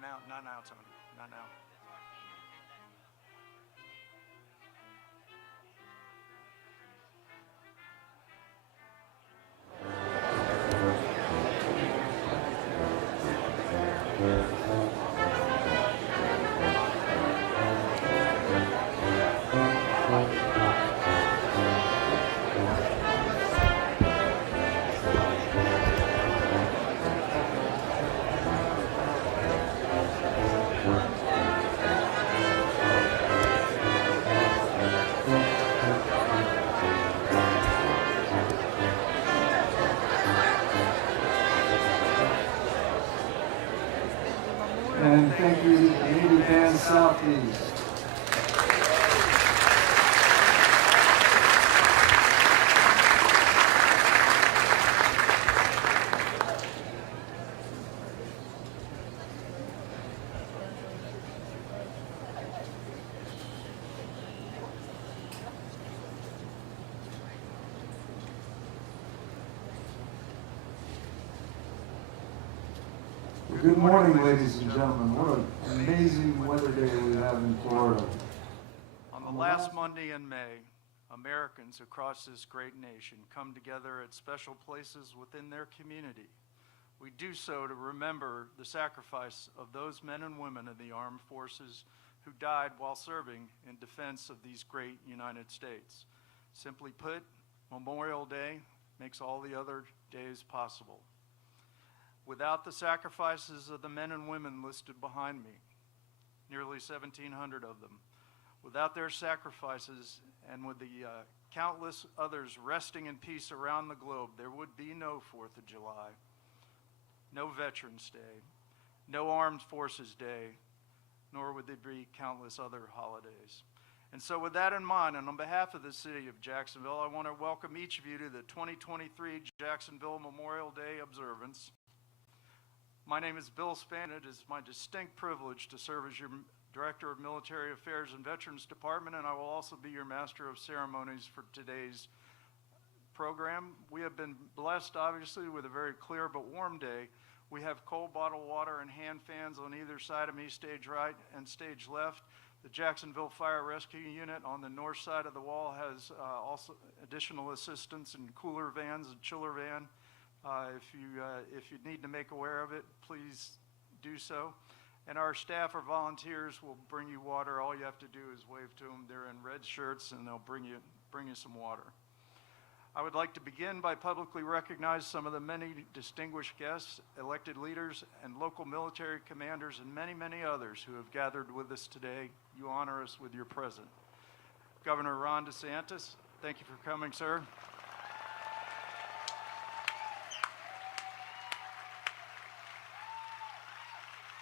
Not now, Tony. Not now. And thank you, Navy Band Southeast. Good morning, ladies and gentlemen. What an amazing weather day we have in Florida. On the last Monday in May, Americans across this great nation come together at special places within their community. We do so to remember the sacrifice of those men and women in the armed forces who died while serving in defense of these great United States. Simply put, Memorial Day makes all the other days possible. Without the sacrifices of the men and women listed behind me, nearly 1,700 of them, without their sacrifices and with the countless others resting in peace around the globe, there would be no 4th of July, no Veterans Day, no Armed Forces Day, nor would there be countless other holidays. And so with that in mind, and on behalf of the city of Jacksonville, I want to welcome each of you to the 2023 Jacksonville Memorial Day observance. My name is Bill Spann. It is my distinct privilege to serve as your Director of Military Affairs and Veterans Department, and I will also be your Master of Ceremonies for today's program. We have been blessed, obviously, with a very clear but warm day. We have cold bottled water and hand fans on either side of me, stage right and stage left. The Jacksonville Fire Rescue Unit on the north side of the wall has also additional assistance in cooler vans and chiller van. If you need to make aware of it, please do so. And our staff or volunteers will bring you water. All you have to do is wave to them. They're in red shirts and they'll bring you some water. I would like to begin by publicly recognize some of the many distinguished guests, elected leaders, and local military commanders, and many, many others who have gathered with us today. You honor us with your presence. Governor Ron DeSantis, thank you for coming, sir.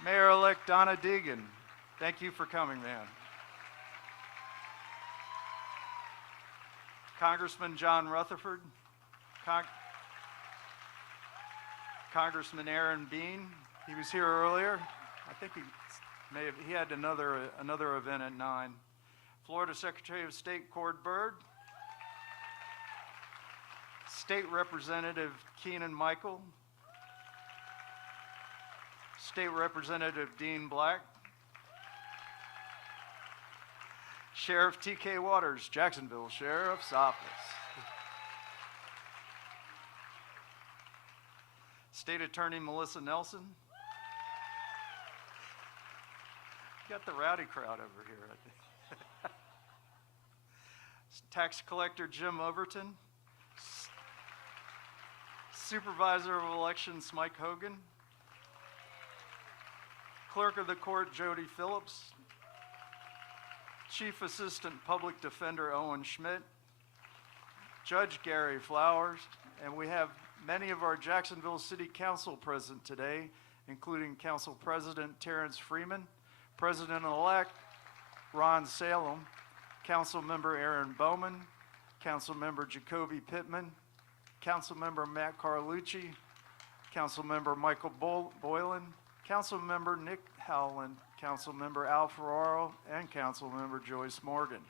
Mayor-elect Donna Deegan, thank you for coming, man. Congressman John Rutherford, Congressman Aaron Bean, he was here earlier. I think he had another event at 9. Florida Secretary of State Cord Byrd, State Representative Keenan Michael, State Representative Dean Black, Sheriff T.K. Waters, Jacksonville Sheriff's Office, State Attorney Melissa Nelson. Got the rowdy crowd over here, I think. Tax Collector Jim Overton, Supervisor of Elections Mike Hogan, Clerk of the Court Jody Phillips, Chief Assistant Public Defender Owen Schmidt, Judge Gary Flowers, and we have many of our Jacksonville City Council present today, including Council President Terrence Freeman, President-elect Ron Salem, Council Member Aaron Bowman, Council Member Jacoby Pittman, Council Member Matt Carlucci, Council Member Michael Boylan, Council Member Nick Howland, Council Member Al Ferraro, and Council Member Joyce Morgan.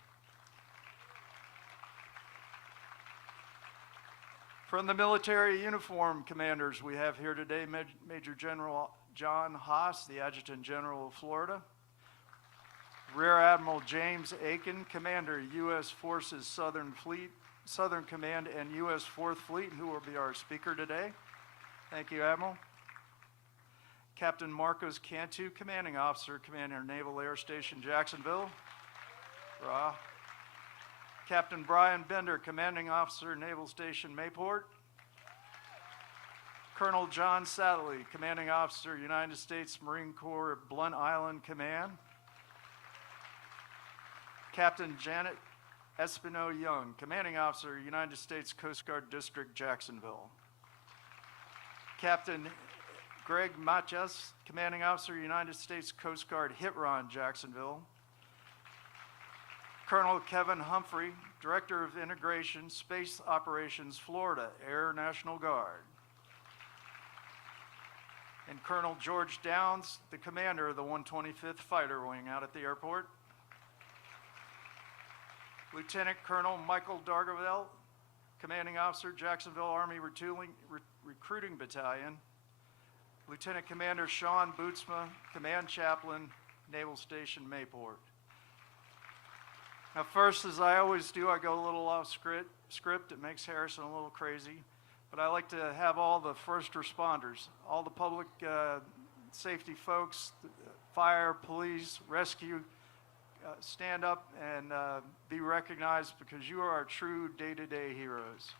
From the military uniform commanders we have here today, Major General John Haas, the Adjutant General of Florida. Rear Admiral James Aiken, Commander, U.S. Forces Southern Fleet, Southern Command and U.S. 4th Fleet, who will be our speaker today. Thank you, Admiral. Captain Marcos Cantu, Commanding Officer, Commander, Naval Air Station, Jacksonville. Rah. Captain Brian Bender, Commanding Officer, Naval Station, Mayport. Colonel John Sadley, Commanding Officer, United States Marine Corps, Blunt Island Command. Captain Janet Espino Young, Commanding Officer, United States Coast Guard District, Jacksonville. Captain Greg Machas, Commanding Officer, United States Coast Guard, Hitron, Jacksonville. Colonel Kevin Humphrey, Director of Integration, Space Operations, Florida, Air National Guard. And Colonel George Downs, the commander of the 125th Fighter Wing out at the airport. Lieutenant Colonel Michael Dargaville, Commanding Officer, Jacksonville Army Recruiting Battalion. Lieutenant Commander Sean Bootsma, Command Chaplain, Naval Station, Mayport. Now first, as I always do, I go a little off script. It makes Harrison a little crazy. But I like to have all the first responders, all the public safety folks, fire, police, rescue, stand up and be recognized because you are our true day-to-day heroes.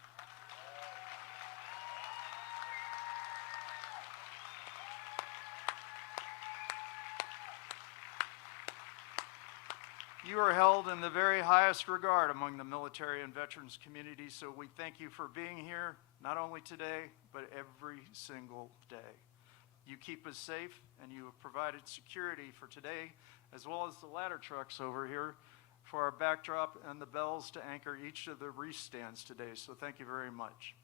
You are held in the very highest regard among the military and veterans community, so we thank you for being here, not only today, but every single day. You keep us safe, and you have provided security for today, as well as the ladder trucks over here for our backdrop and the bells to anchor each of the Wreath stands today, so thank you very much.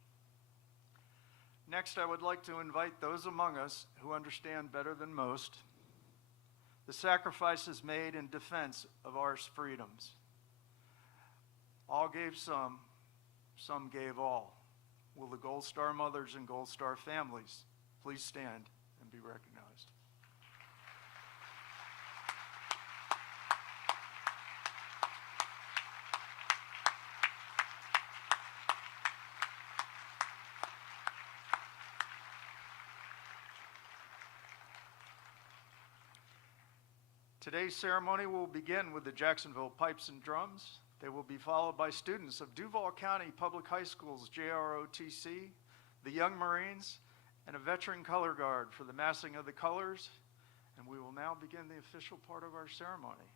Next, I would like to invite those among us who understand better than most the sacrifices made in defense of our freedoms. All gave some gave all. Will the Gold Star mothers and Gold Star families please stand and be recognized? Today's ceremony will begin with the Jacksonville Pipes and Drums. They will be followed by students of Duval County Public High School's JROTC, the Young Marines, and a veteran color guard for the massing of the colors. And we will now begin the official part of our ceremony.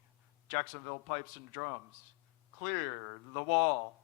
Jacksonville Pipes and Drums. Clear the wall.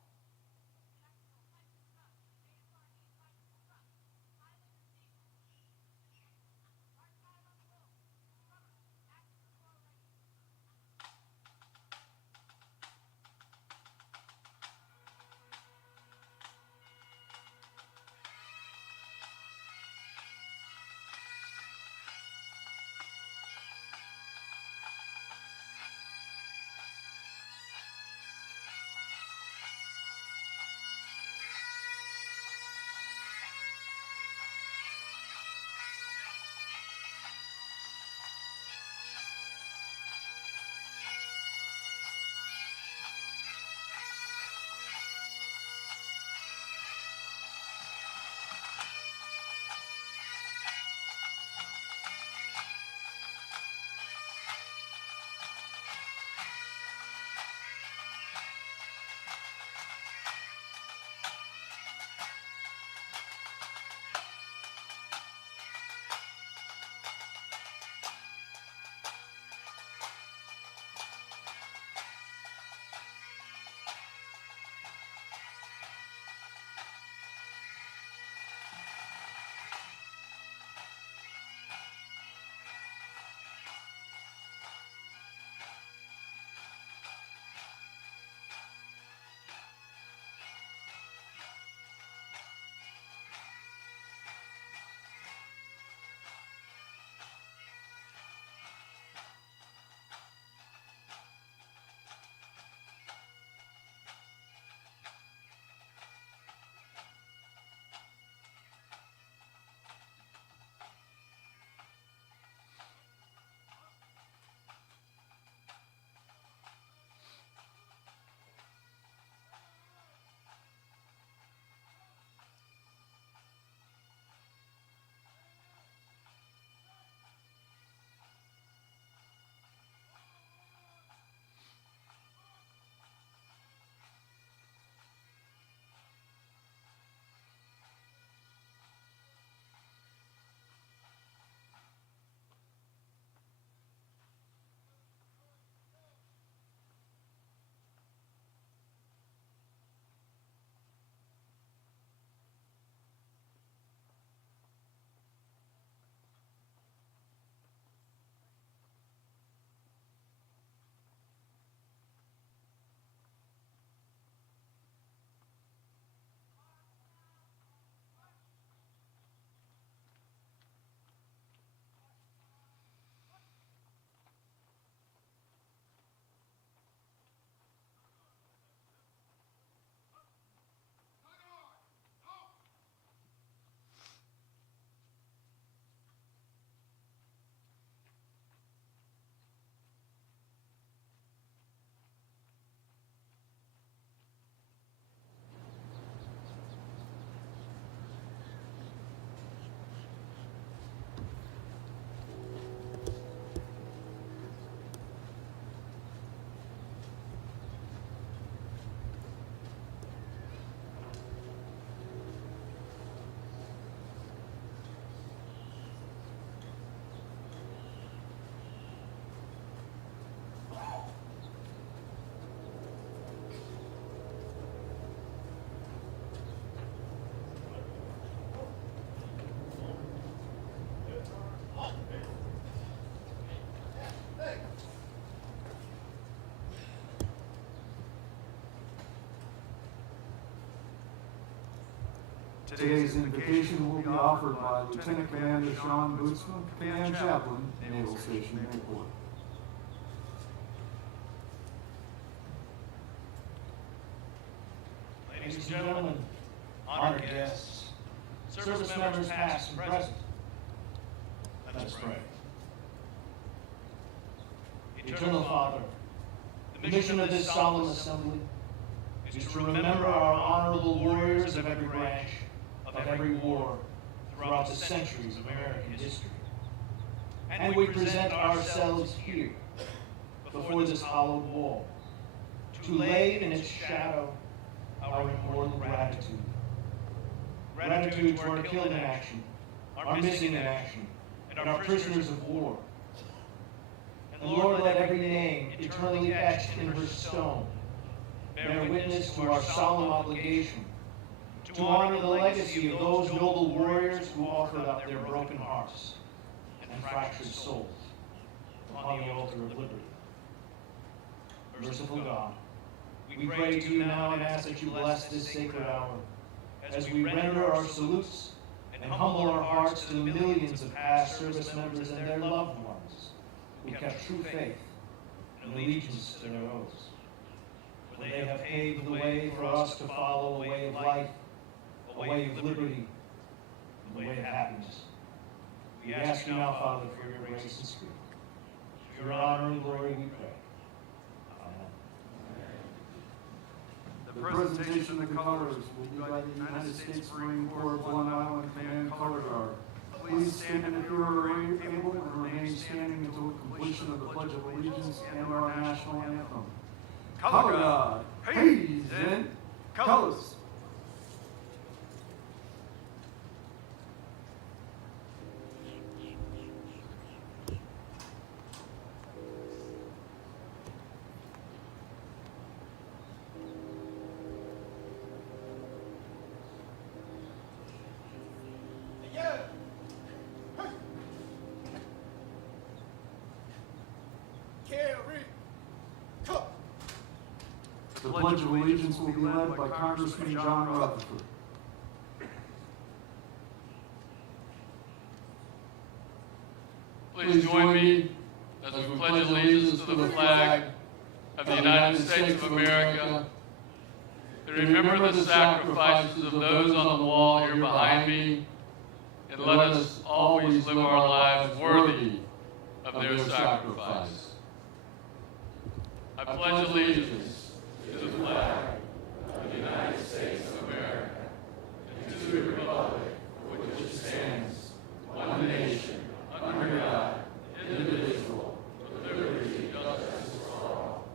Today's invocation will be offered by Lieutenant Commander Sean Bootsman, Command Chaplain, Naval Station Airport. Ladies and gentlemen, honored guests, service members past and present, let us pray. Eternal Father, the mission of this solemn assembly is to remember our honorable warriors of every branch, of every war, throughout the centuries of American history. And we present ourselves here, before this hallowed wall, to lay in its shadow our immortal gratitude. Gratitude to our killed in action, our missing in action, and our prisoners of war. And Lord, let every name eternally etched in her stone bear witness to our solemn obligation to honor the legacy of those noble warriors who offered up their broken hearts and fractured souls upon the altar of liberty. Merciful God, we pray to you now and ask that you bless this sacred hour as we render our salutes and humble our hearts to the millions of past service members and their loved ones who kept true faith and allegiance to their oaths. For they have paved the way for us to follow a way of life, a way of liberty, and a way of happiness. We ask you now, Father, for your grace and spirit. For your honor and glory we pray. The presentation of the colors will be by the United States Marine Corps Blunt Island Command Color Guard. Please stand if you are able and remain standing until completion of the Pledge of Allegiance and our national anthem. Color God, praise in colors. The Pledge of Allegiance will be led by Congressman John Rutherford. Please join me as we pledge allegiance to the flag of the United States of America, and remember the sacrifices of those on the wall here behind me, and let us always live our lives worthy of their sacrifice. I pledge allegiance to the flag of the United States of America, and to the republic for which it stands, one nation, under God, indivisible, with liberty and justice for all.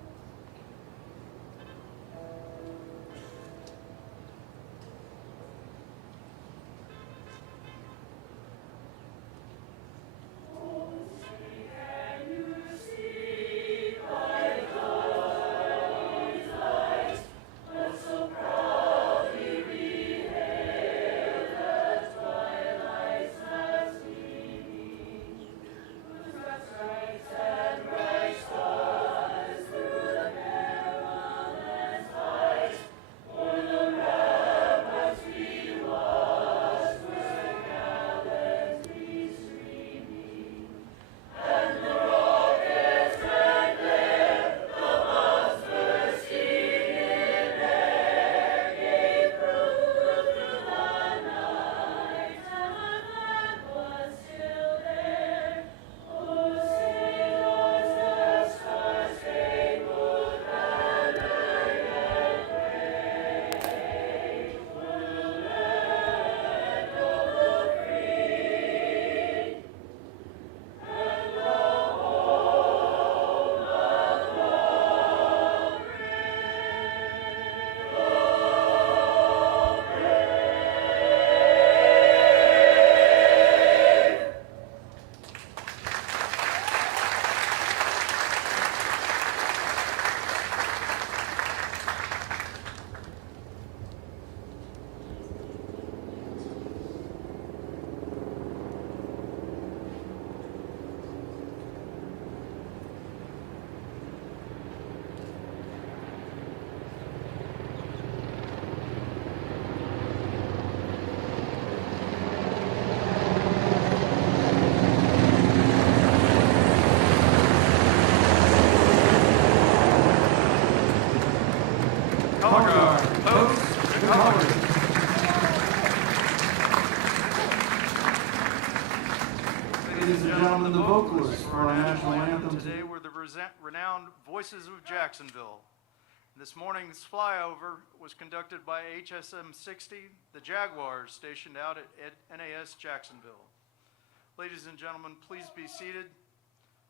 gentlemen, the vocalists for our national anthem today were the renowned Voices of Jacksonville. This morning's flyover was conducted by HSM 60, the Jaguars stationed out at NAS Jacksonville. Ladies and gentlemen, please be seated.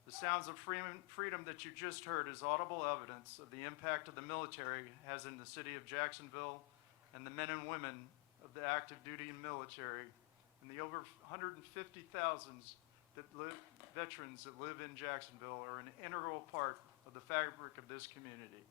The sounds of freedom that you just heard is audible evidence of the impact of the military has in the city of Jacksonville, and the men and women of the active duty and military, and the over 150,000 veterans that live in Jacksonville are an integral part of the fabric of this community.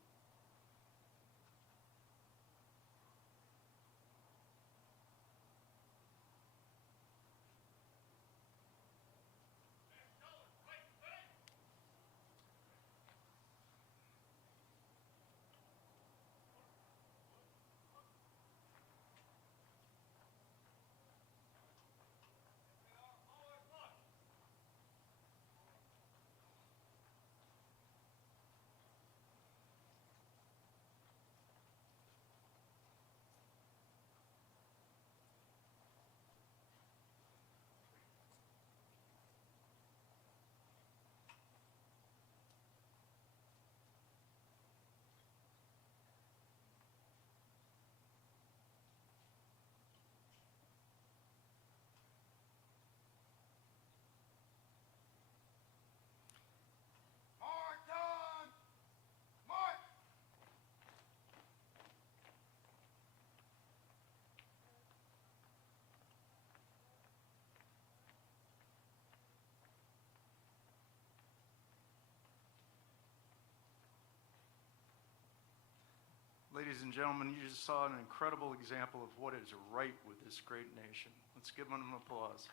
Ladies and gentlemen, you just saw an incredible example of what is right with this great nation. Let's give them an applause.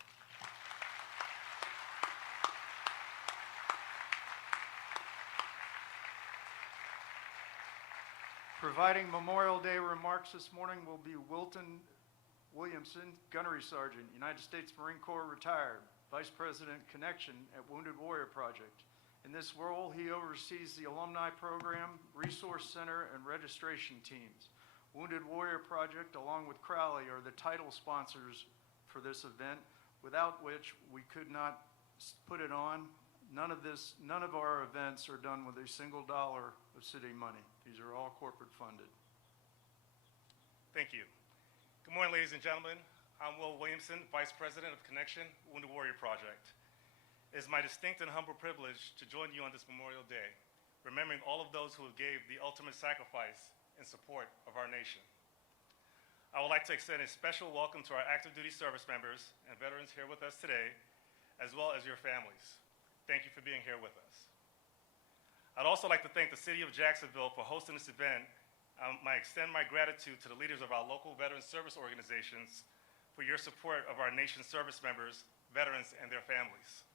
Providing Memorial Day remarks this morning will be Wilton Williamson, Gunnery Sergeant, United States Marine Corps retired, Vice President Connection at Wounded Warrior Project. In this role, he oversees the alumni program, resource center, and registration teams. Wounded Warrior Project, along with Crowley, are the title sponsors for this event, without which we could not put it on. None of our events are done with a single dollar of city money. These are all corporate funded. Thank you. Good morning, ladies and gentlemen. I'm Will Williamson, Vice President of Connection, Wounded Warrior Project. It is my distinct and humble privilege to join you on this Memorial Day, remembering all of those who gave the ultimate sacrifice in support of our nation. I would like to extend a special welcome to our active duty service members and veterans here with us today, as well as your families. Thank you for being here with us. I'd also like to thank the City of Jacksonville for hosting this event. I extend my gratitude to the leaders of our local veteran service organizations for your support of our nation's service members, veterans, and their families.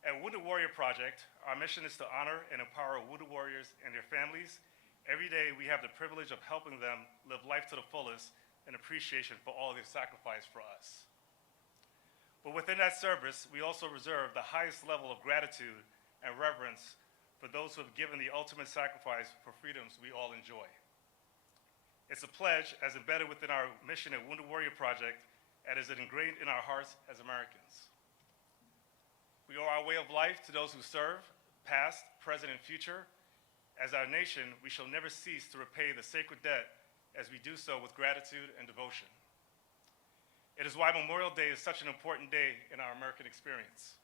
At Wounded Warrior Project, our mission is to honor and empower wounded warriors and their families. Every day, we have the privilege of helping them live life to the fullest in appreciation for all they've sacrificed for us. But within that service, we also reserve the highest level of gratitude and reverence for those who have given the ultimate sacrifice for freedoms we all enjoy. It's a pledge as embedded within our mission at Wounded Warrior Project and is ingrained in our hearts as Americans. We owe our way of life to those who serve, past, present, and future. As our nation, we shall never cease to repay the sacred debt as we do so with gratitude and devotion. It is why Memorial Day is such an important day in our American experience.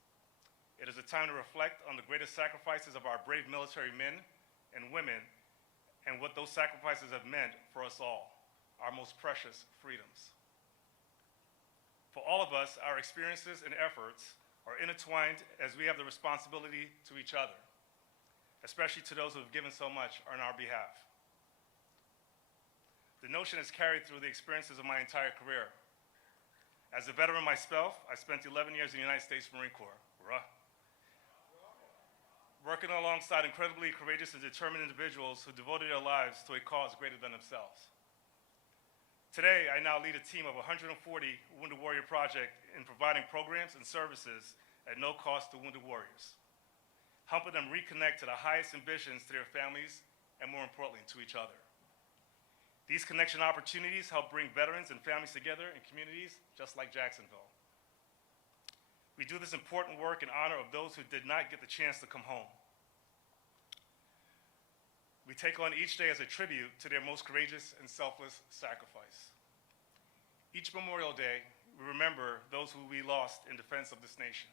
It is a time to reflect on the greatest sacrifices of our brave military men and women and what those sacrifices have meant for us all, our most precious freedoms. For all of us, our experiences and efforts are intertwined as we have the responsibility to each other, especially to those who have given so much on our behalf. The notion is carried through the experiences of my entire career. As a veteran myself, I spent 11 years in the United States Marine Corps, working alongside incredibly courageous and determined individuals who devoted their lives to a cause greater than themselves. Today, I now lead a team of 140 Wounded Warrior Project in providing programs and services at no cost to wounded warriors, helping them reconnect to the highest ambitions to their families and, more importantly, to each other. These connection opportunities help bring veterans and families together in communities just like Jacksonville. We do this important work in honor of those who did not get the chance to come home. We take on each day as a tribute to their most courageous and selfless sacrifice. Each Memorial Day, we remember those who we lost in defense of this nation.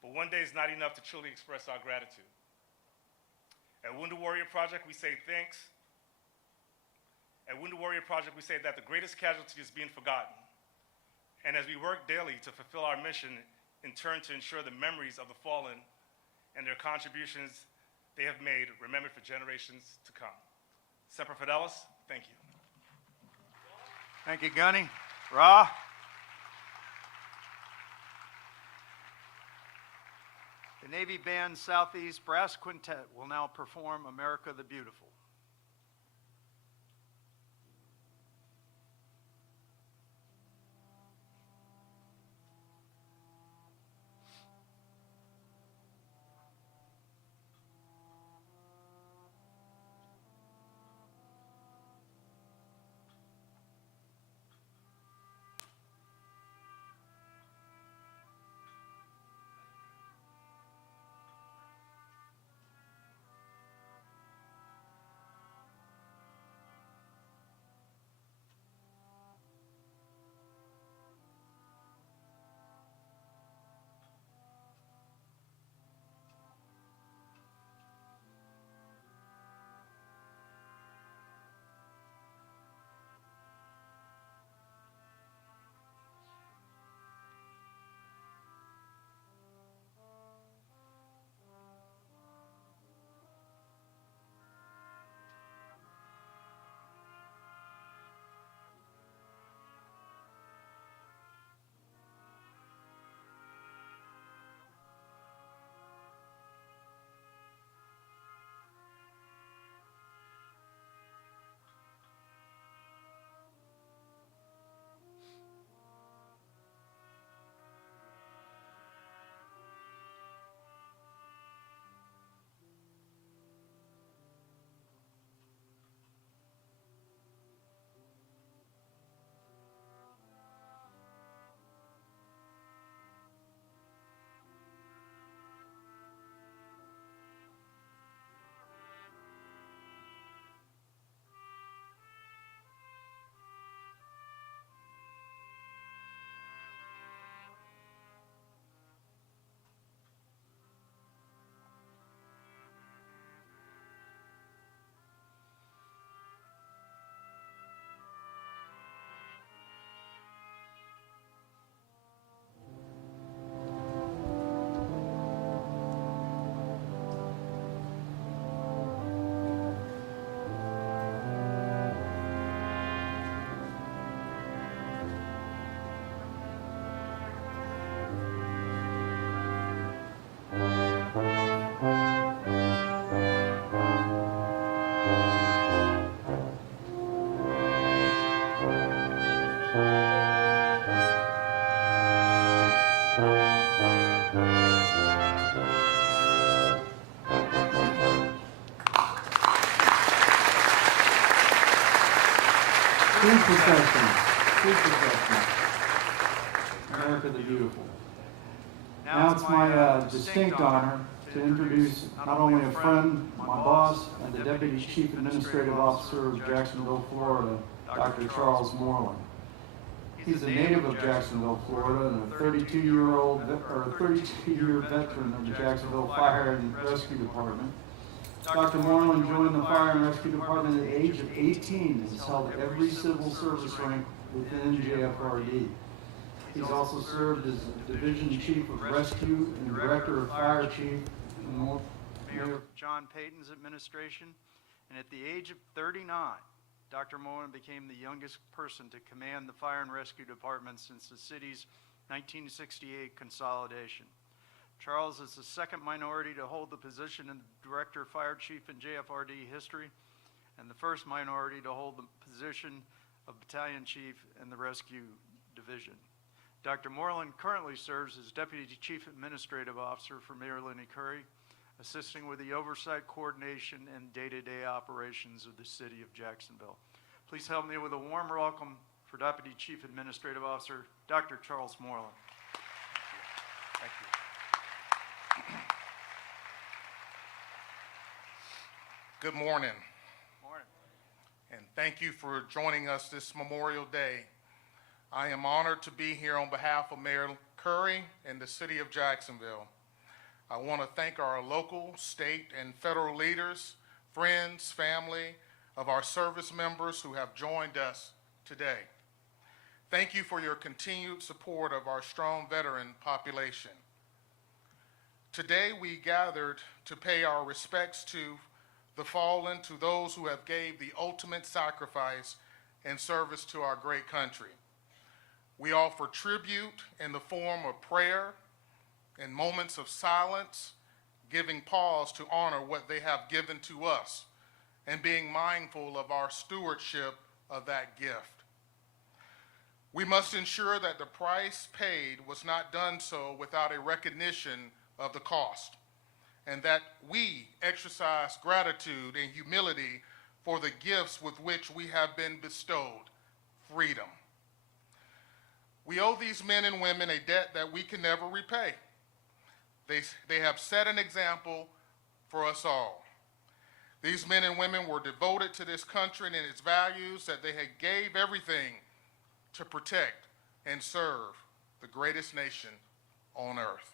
But one day is not enough to truly express our gratitude. At Wounded Warrior Project, we say thanks. At Wounded Warrior Project, we say that the greatest casualty is being forgotten. And as we work daily to fulfill our mission, in turn to ensure the memories of the fallen and their contributions they have made remembered for generations to come. Semper Fidelis, thank you. Thank you, Gunny. Ra? The Navy Band Southeast Brass Quintet will now perform America the Beautiful. True professionals. True professionals. America the Beautiful. Now it's my distinct honor to introduce not only a friend, my boss, and the Deputy Chief Administrative Officer of Jacksonville, Florida, Dr. Charles Moreland. He's a native of Jacksonville, Florida, and a 32-year veteran of the Jacksonville Fire and Rescue Department. Dr. Moreland joined the Fire and Rescue Department at the age of 18 and has held every civil service rank within JFRD. He's also served as Division Chief of Rescue and Director of Fire Chief in Mayor John Payton's administration, and at the age of 39, Dr. Moreland became the youngest person to command the Fire and Rescue Department since the city's 1968 consolidation. Charles is the second minority to hold the position in Director Fire Chief in JFRD history, and the first minority to hold the position of Battalion Chief in the Rescue Division. Dr. Moreland currently serves as Deputy Chief Administrative Officer for Mayor Lenny Curry, assisting with the oversight, coordination, and day-to-day operations of the city of Jacksonville. Please help me with a warm welcome for Deputy Chief Administrative Officer, Dr. Charles Moreland. Good morning, Morning. and thank you for joining us this Memorial Day. I am honored to be here on behalf of Mayor Curry and the City of Jacksonville. I want to thank our local, state, and federal leaders, friends, family of our service members who have joined us today. Thank you for your continued support of our strong veteran population. Today we gathered to pay our respects to the fallen, to those who have gave the ultimate sacrifice in service to our great country. We offer tribute in the form of prayer and moments of silence, giving pause to honor what they have given to us and being mindful of our stewardship of that gift. We must ensure that the price paid was not done so without a recognition of the cost, and that we exercise gratitude and humility for the gifts with which we have been bestowed, freedom. We owe these men and women a debt that we can never repay. They have set an example for us all. These men and women were devoted to this country and its values, that they had gave everything to protect and serve the greatest nation on earth.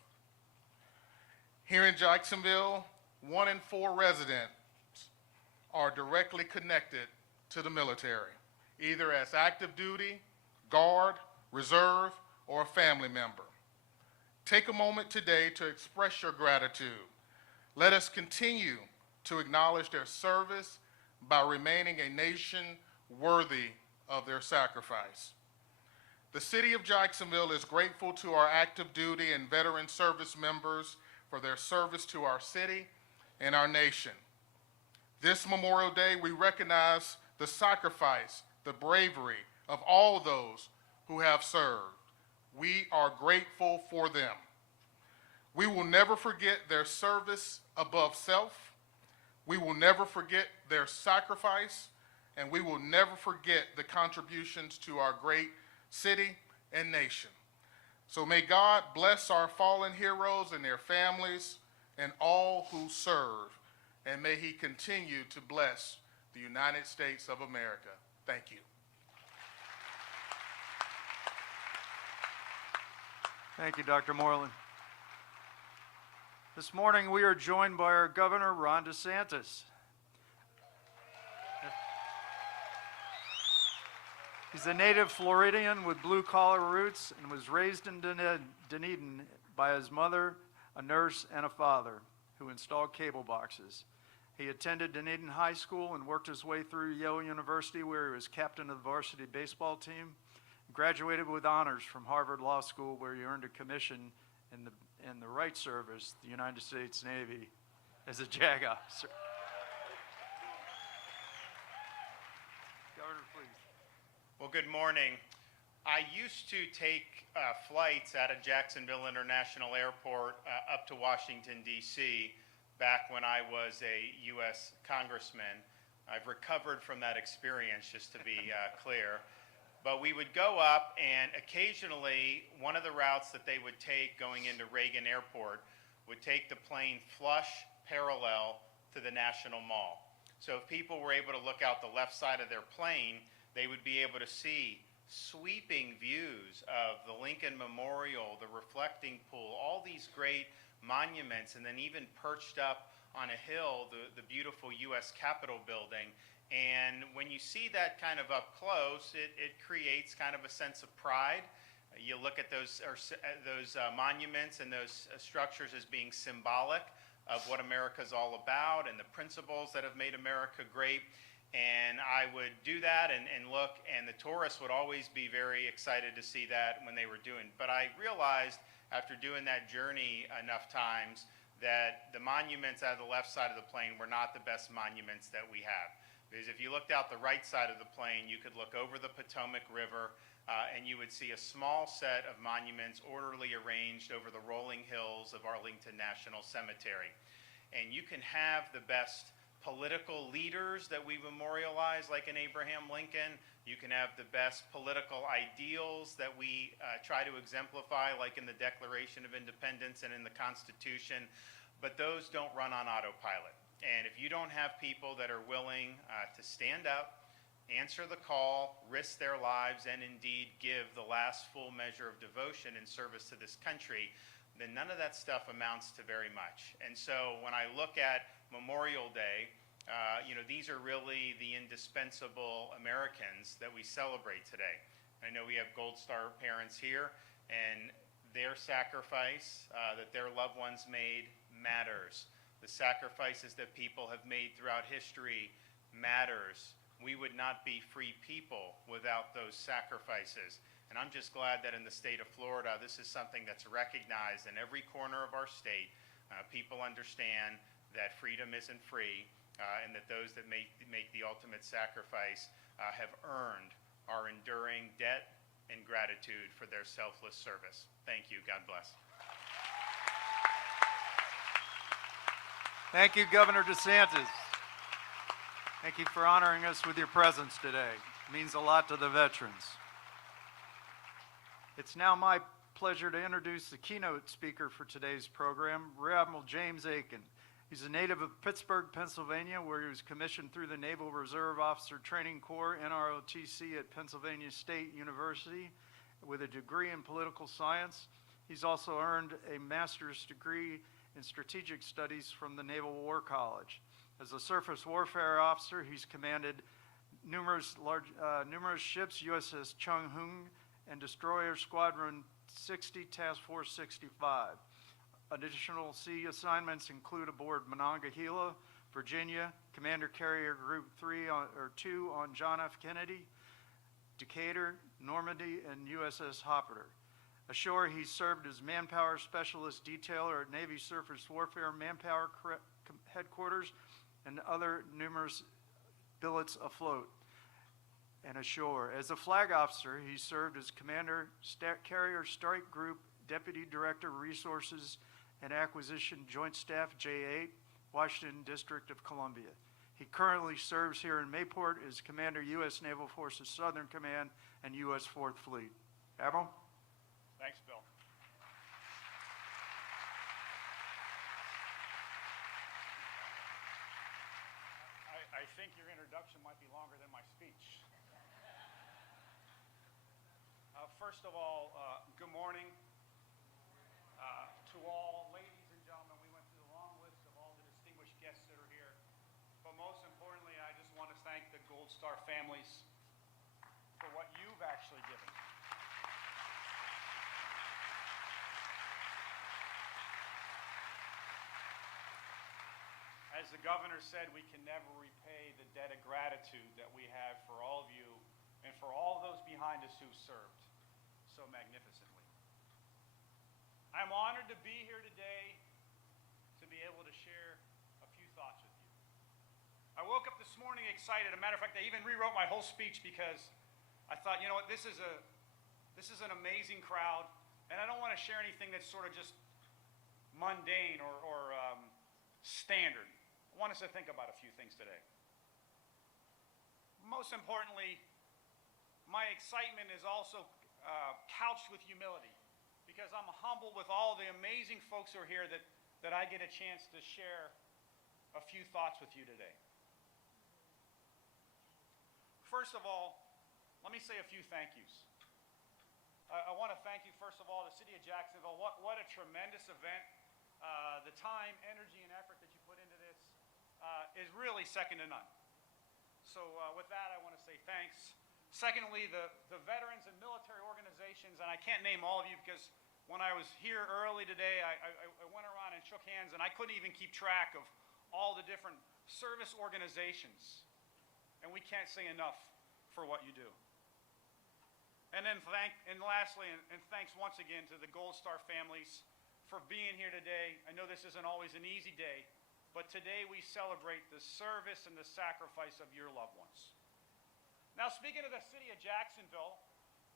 Here in Jacksonville, 1 in 4 residents are directly connected to the military, either as active duty, guard, reserve, or a family member. Take a moment today to express your gratitude. Let us continue to acknowledge their service by remaining a nation worthy of their sacrifice. The City of Jacksonville is grateful to our active duty and veteran service members for their service to our city and our nation. This Memorial Day, we recognize the sacrifice, the bravery of all those who have served. We are grateful for them. We will never forget their service above self. We will never forget their sacrifice, and we will never forget the contributions to our great city and nation. So may God bless our fallen heroes and their families and all who serve, and may he continue to bless the United States of America. Thank you. Thank you, Dr. Moreland. This morning we are joined by our Governor, Ron DeSantis. He's a native Floridian with blue-collar roots and was raised in Dunedin by his mother, a nurse, and a father who installed cable boxes. He attended Dunedin High School and worked his way through Yale University, where he was captain of the varsity baseball team. Graduated with honors from Harvard Law School, where he earned a commission in the Right Service, the United States Navy, as a JAG officer. Governor, please. Well, good morning. I used to take flights out of Jacksonville International Airport up to Washington, D.C. back when I was a U.S. congressman. I've recovered from that experience, just to be clear. But we would go up, and occasionally one of the routes that they would take going into Reagan Airport would take the plane flush parallel to the National Mall. So if people were able to look out the left side of their plane, they would be able to see sweeping views of the Lincoln Memorial, the reflecting pool, all these great monuments, and then even perched up on a hill, the beautiful U.S. Capitol building. And when you see that kind of up close, it creates kind of a sense of pride. You look at those monuments and those structures as being symbolic of what America's all about and the principles that have made America great. And I would do that and look, and the tourists would always be very excited to see that when they were doing. But I realized after doing that journey enough times that the monuments out of the left side of the plane were not the best monuments that we have. Because if you looked out the right side of the plane, you could look over the Potomac River and you would see a small set of monuments orderly arranged over the rolling hills of Arlington National Cemetery. And you can have the best political leaders that we memorialize, like in Abraham Lincoln. You can have the best political ideals that we try to exemplify, like in the Declaration of Independence and in the Constitution, but those don't run on autopilot. And if you don't have people that are willing to stand up, answer the call, risk their lives, and indeed give the last full measure of devotion and service to this country, then none of that stuff amounts to very much. And so when I look at Memorial Day, these are really the indispensable Americans that we celebrate today. I know we have Gold Star parents here, and their sacrifice that their loved ones made matters. The sacrifices that people have made throughout history matters. We would not be free people without those sacrifices. And I'm just glad that in the state of Florida, this is something that's recognized in every corner of our state. People understand that freedom isn't free, and that those that make the ultimate sacrifice have earned our enduring debt and gratitude for their selfless service. Thank you. God bless. Thank you, Governor DeSantis. Thank you for honoring us with your presence today. It means a lot to the veterans. It's now my pleasure to introduce the keynote speaker for today's program, Rear Admiral James Aiken. He's a native of Pittsburgh, Pennsylvania, where he was commissioned through the Naval Reserve Officer Training Corps, NROTC, at Pennsylvania State University with a degree in political science. He's also earned a master's degree in strategic studies from the Naval War College. As a surface warfare officer, he's commanded numerous ships, USS Chung Hung and Destroyer Squadron 60, Task Force 65. Additional sea assignments include aboard Monongahela, Virginia, Commander Carrier Group 2 on John F. Kennedy, Decatur, Normandy, and USS Hopper. Ashore, he served as Manpower Specialist Detailer at Navy Surface Warfare Manpower Headquarters and other numerous billets afloat and ashore. As a flag officer, he served as Commander Carrier Strike Group, Deputy Director Resources and Acquisition Joint Staff J8, Washington District of Columbia. He currently serves here in Mayport as Commander U.S. Naval Forces Southern Command and U.S. 4th Fleet. Admiral? Thanks, Bill. I think your introduction might be longer than my speech. First of all, good morning to all ladies and gentlemen. We went through the long list of all the distinguished guests that are here. But most importantly, I just want to thank the Gold Star families for what you've actually given. As the governor said, we can never repay the debt of gratitude that we have for all of you and for all those behind us who served so magnificently. I'm honored to be here today to be able to share a few thoughts with you. I woke up this morning excited. As a matter of fact, I even rewrote my whole speech because I thought, you know what, this is an amazing crowd, and I don't want to share anything that's sort of just mundane or standard. I want us to think about a few things today. Most importantly, my excitement is also couched with humility because I'm humbled with all the amazing folks who are here that I get a chance to share a few thoughts with you today. First of all, let me say a few thank yous. I want to thank you, first of all, the city of Jacksonville. What a tremendous event. The time, energy, and effort that you put into this is really second to none. So with that, I want to say thanks. Secondly, the veterans and military organizations, and I can't name all of you because when I was here early today, I went around and shook hands, and I couldn't even keep track of all the different service organizations. And we can't say enough for what you do. And then lastly, thanks once again to the Gold Star families for being here today. I know this isn't always an easy day, but today we celebrate the service and the sacrifice of your loved ones. Now, speaking of the city of Jacksonville,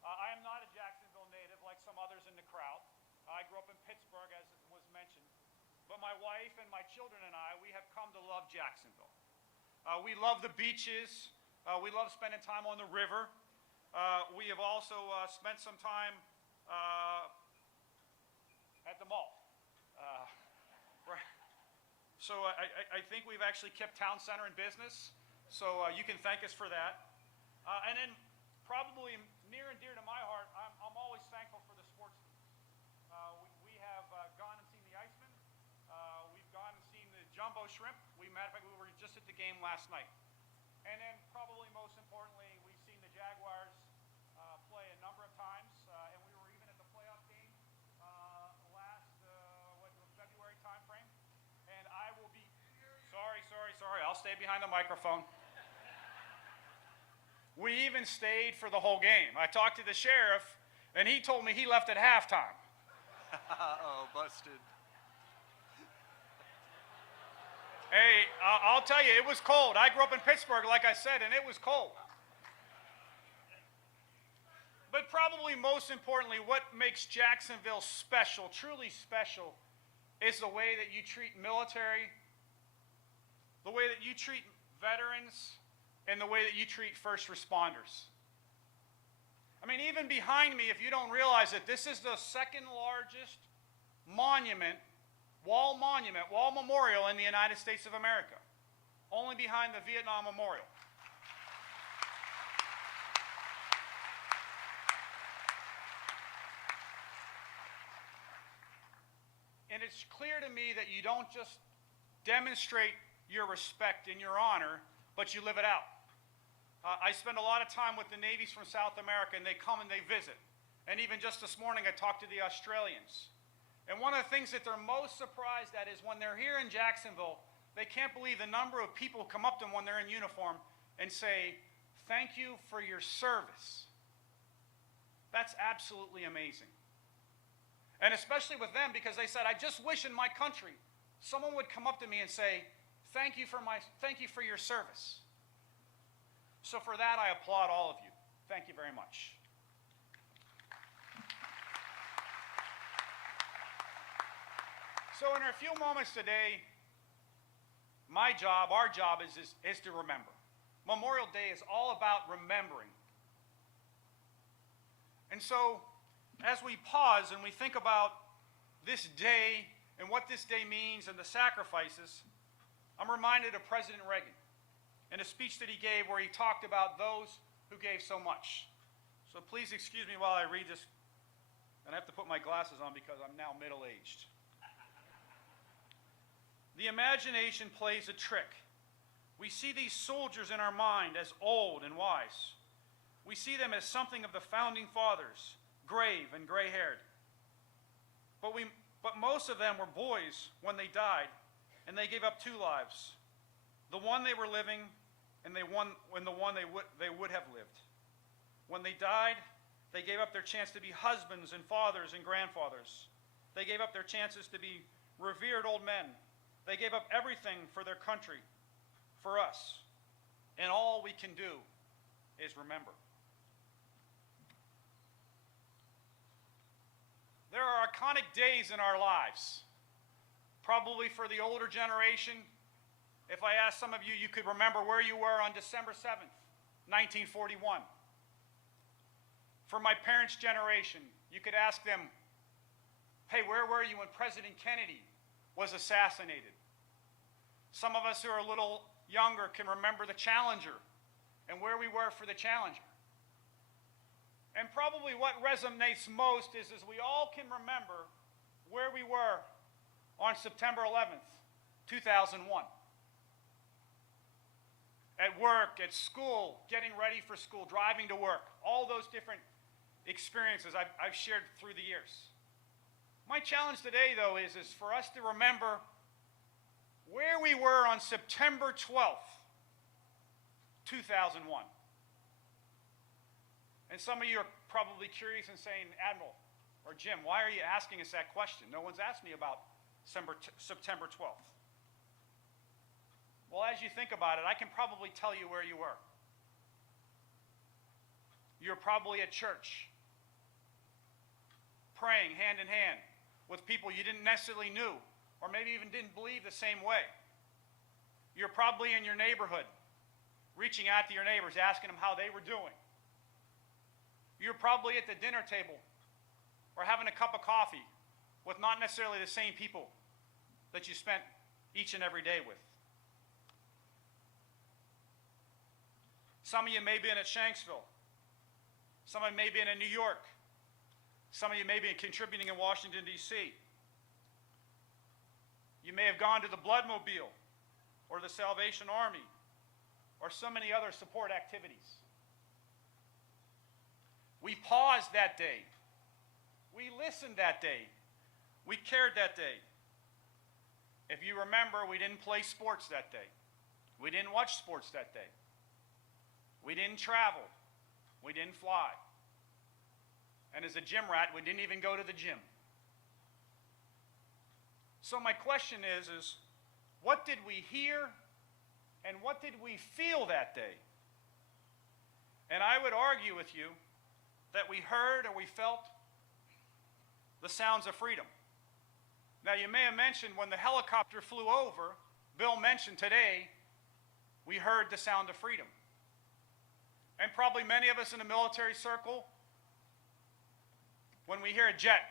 I am not a Jacksonville native like some others in the crowd. I grew up in Pittsburgh, as was mentioned, but my wife and my children and I, we have come to love Jacksonville. We love the beaches. We love spending time on the river. We have also spent some time at the mall. So I think we've actually kept Town Center in business. So you can thank us for that. And then probably near and dear to my heart, I'm always thankful for the sports teams. We have gone and seen the Icemen. We've gone and seen the Jumbo Shrimp. Matter of fact, we were just at the game last night. And then probably most importantly, we've seen the Jaguars play a number of times. And we were even at the playoff game last February timeframe. And I will be, sorry, I'll stay behind the microphone. We even stayed for the whole game. I talked to the sheriff, and he told me he left at halftime. Uh-oh, busted. Hey, I'll tell you, it was cold. I grew up in Pittsburgh, like I said, and it was cold. But probably most importantly, what makes Jacksonville special, truly special, is the way that you treat military, the way that you treat veterans, and the way that you treat first responders. I mean, even behind me, if you don't realize it, this is the second largest wall memorial in the United States of America, only behind the Vietnam Memorial. And it's clear to me that you don't just demonstrate your respect and your honor, but you live it out. I spend a lot of time with the navies from South America, and they come and they visit. And even just this morning, I talked to the Australians. And one of the things that they're most surprised at is when they're here in Jacksonville, they can't believe the number of people come up to them when they're in uniform and say, "Thank you for your service." That's absolutely amazing. And especially with them, because they said, "I just wish in my country someone would come up to me and say, thank you for your service." So for that, I applaud all of you. Thank you very much. So in a few moments today, our job is to remember. Memorial Day is all about remembering. And so as we pause and we think about this day and what this day means and the sacrifices, I'm reminded of President Reagan in a speech that he gave where he talked about those who gave so much. So please excuse me while I read this, and I have to put my glasses on because I'm now middle-aged. The imagination plays a trick. We see these soldiers in our mind as old and wise. We see them as something of the founding fathers, grave and gray-haired. But most of them were boys when they died, and they gave up two lives, the one they were living and the one they would have lived. When they died, they gave up their chance to be husbands and fathers and grandfathers. They gave up their chances to be revered old men. They gave up everything for their country, for us. And all we can do is remember. There are iconic days in our lives. Probably for the older generation, if I asked some of you, you could remember where you were on December 7th, 1941. For my parents' generation, you could ask them, hey, where were you when President Kennedy was assassinated? Some of us who are a little younger can remember the Challenger and where we were for the Challenger. And probably what resonates most is we all can remember where we were on September 11th, 2001. At work, at school, getting ready for school, driving to work, all those different experiences I've shared through the years. My challenge today, though, is for us to remember where we were on September 12th, 2001. And some of you are probably curious and saying, Admiral or Jim, why are you asking us that question? No one's asked me about September 12th. Well, as you think about it, I can probably tell you where you were. You're probably at church, praying hand in hand with people you didn't necessarily knew, or maybe even didn't believe the same way. You're probably in your neighborhood, reaching out to your neighbors, asking them how they were doing. You're probably at the dinner table or having a cup of coffee with not necessarily the same people that you spent each and every day with. Some of you may be in at Shanksville. Some of you may be in New York. Some of you may be contributing in Washington, D.C. You may have gone to the Bloodmobile or the Salvation Army or so many other support activities. We paused that day. We listened that day. We cared that day. If you remember, we didn't play sports that day. We didn't watch sports that day. We didn't travel. We didn't fly. And as a gym rat, we didn't even go to the gym. So my question is what did we hear and what did we feel that day? And I would argue with you that we heard or we felt the sounds of freedom. Now, you may have mentioned when the helicopter flew over, Bill mentioned today, we heard the sound of freedom. And probably many of us in the military circle, when we hear a jet,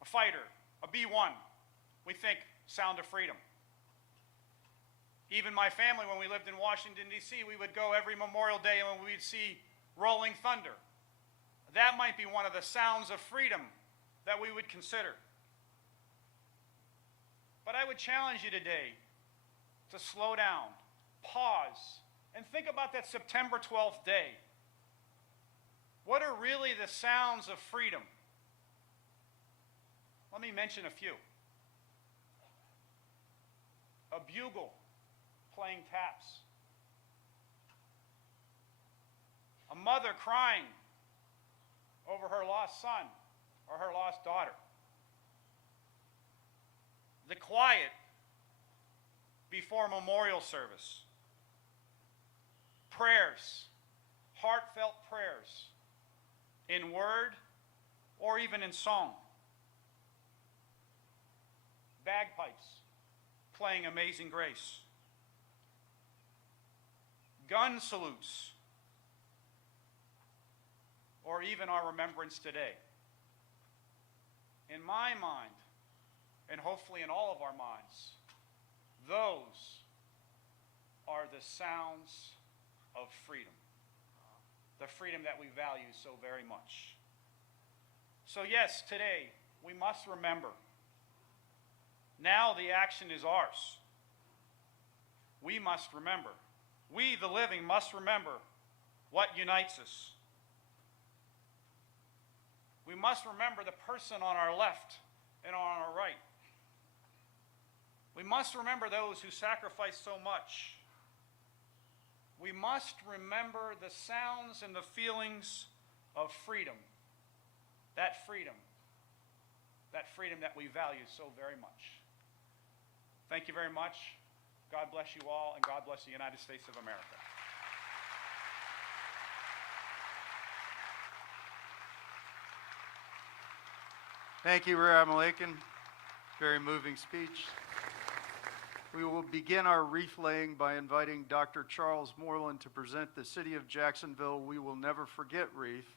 a fighter, a B-1, we think sound of freedom. Even my family, when we lived in Washington, D.C., we would go every Memorial Day and we'd see rolling thunder. That might be one of the sounds of freedom that we would consider. But I would challenge you today to slow down, pause, and think about that September 12th day. What are really the sounds of freedom? Let me mention a few. A bugle playing taps. A mother crying over her lost son or her lost daughter. The quiet before memorial service. Prayers, heartfelt prayers, in word or even in song. Bagpipes playing Amazing Grace. Gun salutes, or even our remembrance today. In my mind, and hopefully in all of our minds, those are the sounds of freedom. The freedom that we value so very much. So yes, today, we must remember. Now the action is ours. We must remember. We, the living, must remember what unites us. We must remember the person on our left and on our right. We must remember those who sacrificed so much. We must remember the sounds and the feelings of freedom. That freedom that we value so very much. Thank you very much. God bless you all, and God bless the United States of America. Thank you, Rear Admiral Aiken. Very moving speech. We will begin our wreath laying by inviting Dr. Charles Moreland to present the City of Jacksonville We Will Never Forget wreath.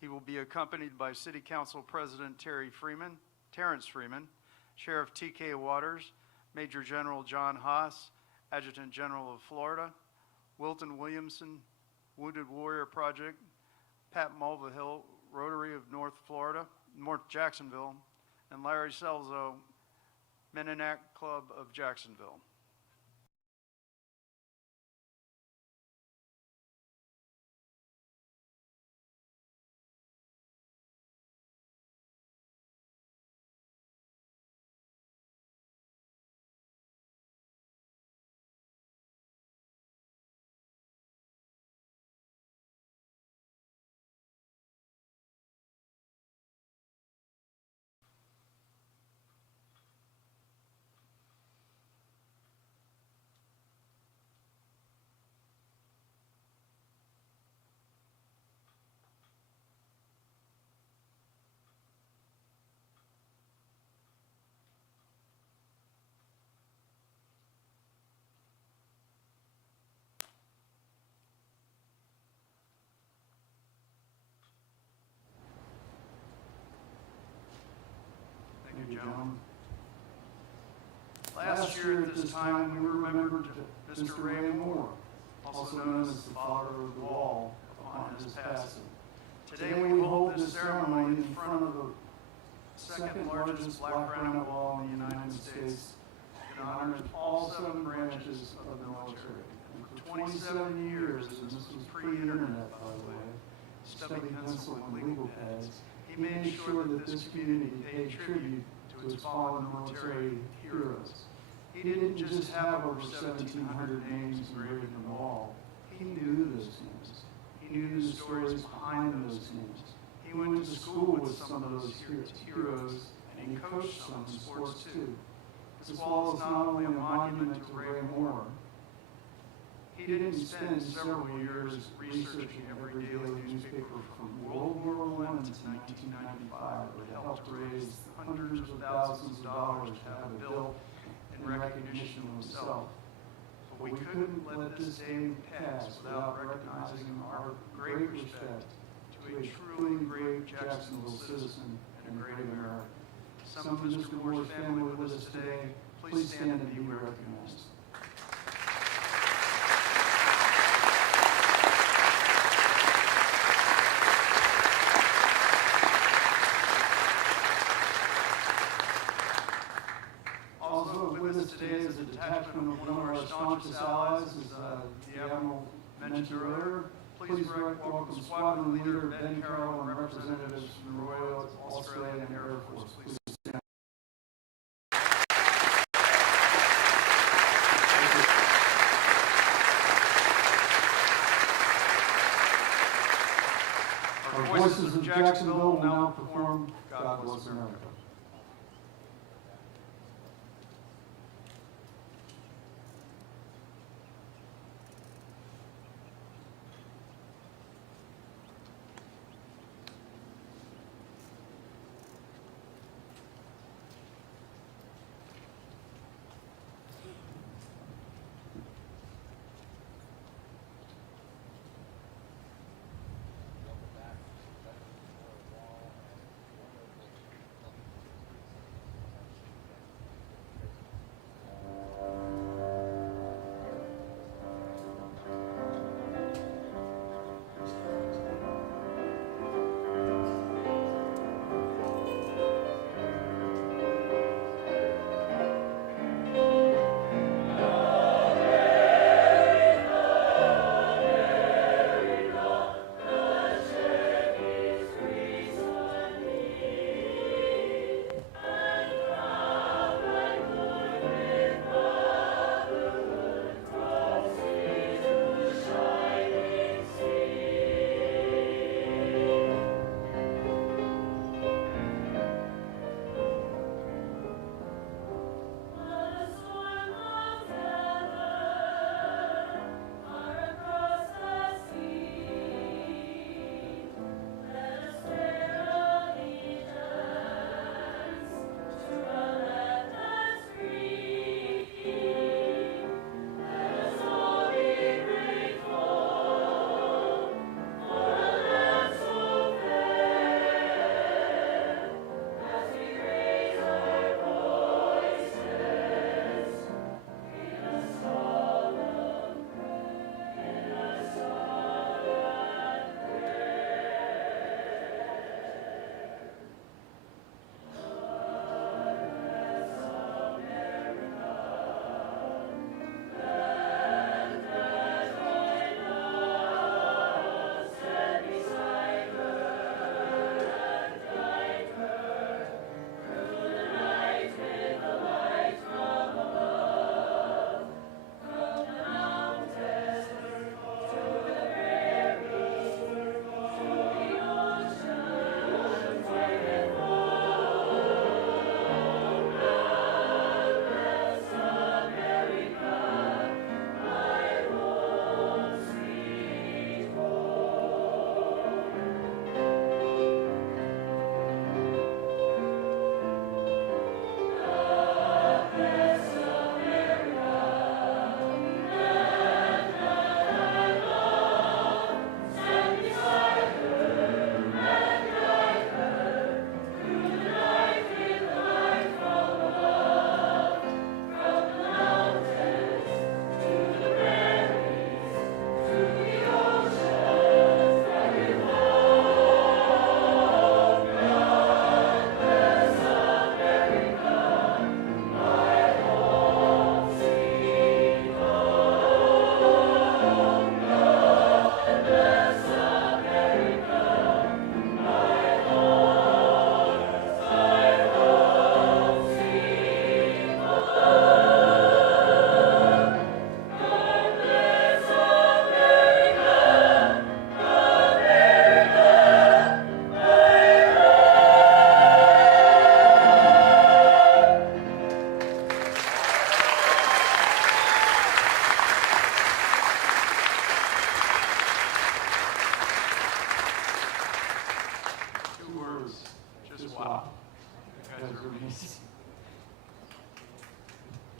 He will be accompanied by City Council President Terrence Freeman, Sheriff T.K. Waters, Major General John Haas, Adjutant General of Florida, Wilton Williamson, Wounded Warrior Project, Pat Mulvihill, Rotary of North Jacksonville, and Larry Selzo, Mennonite Club of Jacksonville. Last year at this time, we remembered Mr. Ray Moore, also known as the father of the wall, upon his passing. Today we hold this ceremony in front of the second largest black granite wall in the United States. It honors all 7 branches of the military. And for 27 years, and this was pre-internet, by the way, stubby pencil and legal pads, he made sure that this community paid tribute to its fallen military heroes. He didn't just have over 1,700 names engraved on the wall. He knew those names. He knew the stories behind those names. He went to school with some of those heroes, and he coached some in sports too. This wall is not only a monument to Ray Moore. He didn't spend several years researching every daily newspaper from World War I to 1995, but helped raise hundreds of thousands of dollars to have it built in recognition of himself. But we couldn't let this day pass without recognizing our great respect to a truly great Jacksonville citizen and a great American. Some of Mr. Moore's family with us today, please stand and be recognized. Also with us today is a detachment of one of our staunchest allies, as the Admiral mentioned earlier. Please welcome Squadron Leader Ben Carroll and representatives from the Royal Australian Air Force. Please stand. Our voices of Jacksonville will now perform God Bless America. Desert Maze.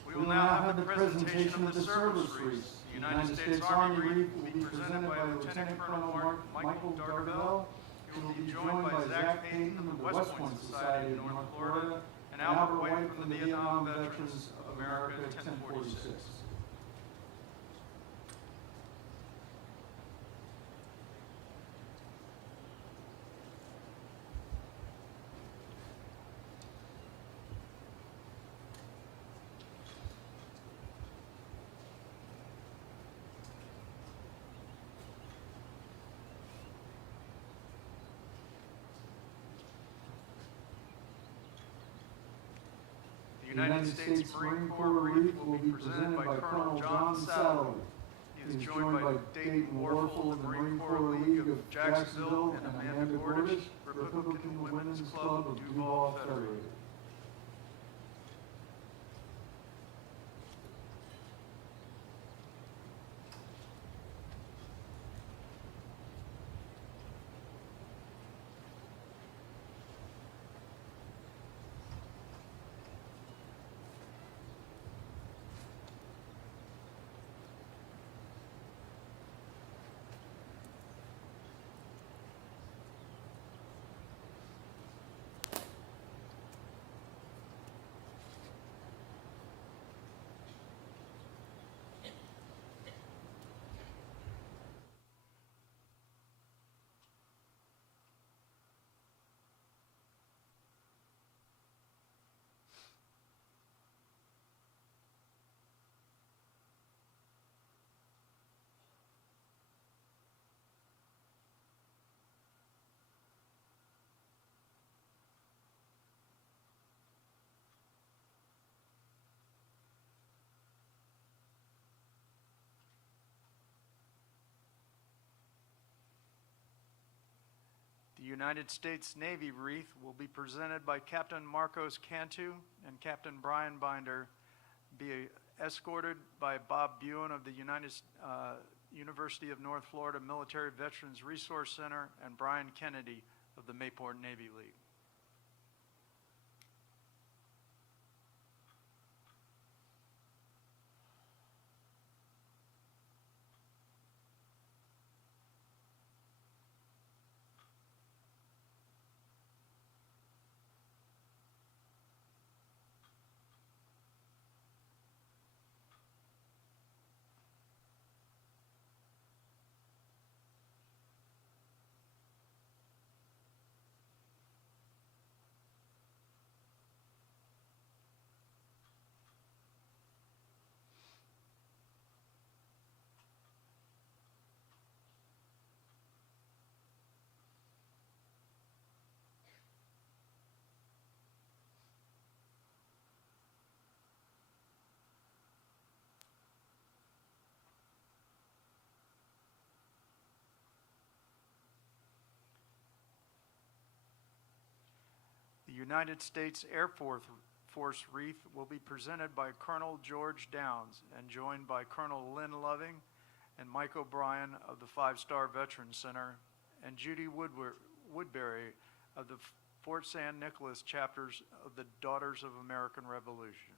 We will now have the presentation of the service wreaths. The United States Army wreath will be presented by Lieutenant Colonel Michael Darvell. He will be joined by Zach Payton of the West Point Society of North Florida and Albert White from the Vietnam Veterans of America 1046. The United States Marine Corps wreath will be presented by Colonel John Salloway. He is joined by Dayton Warfel of the Marine Corps League of Jacksonville and Amanda Gordish, Republican Women's Club of Duval Federated. The United States Navy wreath will be presented by Captain Marcos Cantu and Captain Brian Binder, be escorted by Bob Buin of the University of North Florida Military Veterans Resource Center and Brian Kennedy of the Mayport Navy League. The United States Air Force wreath will be presented by Colonel George Downs and joined by Colonel Lynn Loving and Mike O'Brien of the 5-Star Veterans Center and Judy Woodbury of the Fort San Nicolas chapters of the Daughters of American Revolution.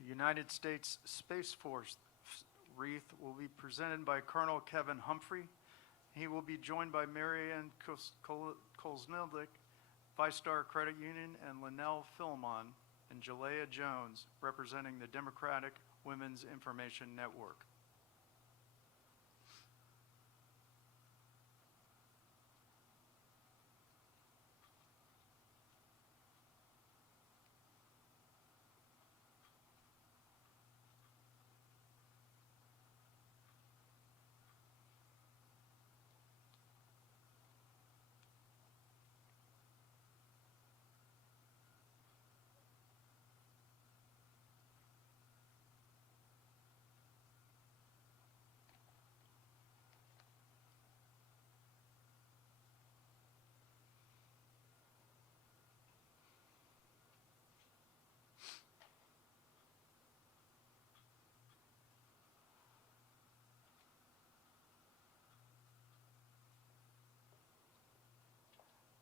The United States Space Force wreath will be presented by Colonel Kevin Humphrey. He will be joined by Marianne Kolsnildik ViStar Credit Union, and Linnell Philmon and Jalea Jones, representing the Democratic Women's Information Network.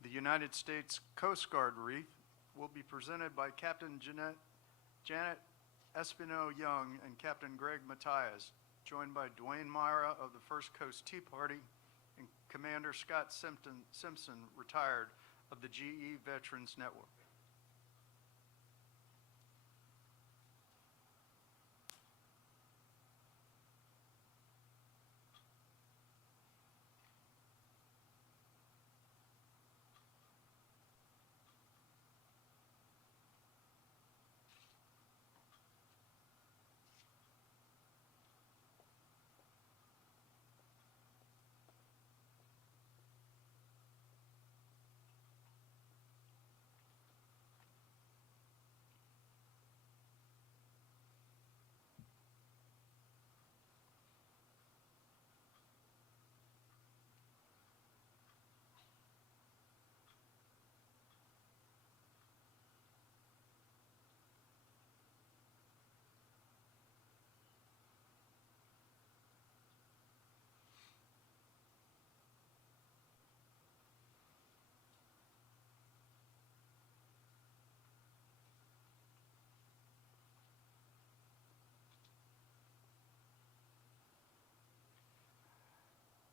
The United States Coast Guard Wreath will be presented by Captain Janet Espino Young and Captain Greg Matthias, joined by Dwayne Myra of the First Coast Tea Party and Commander Scott Simpson, retired, of the GE Veterans Network.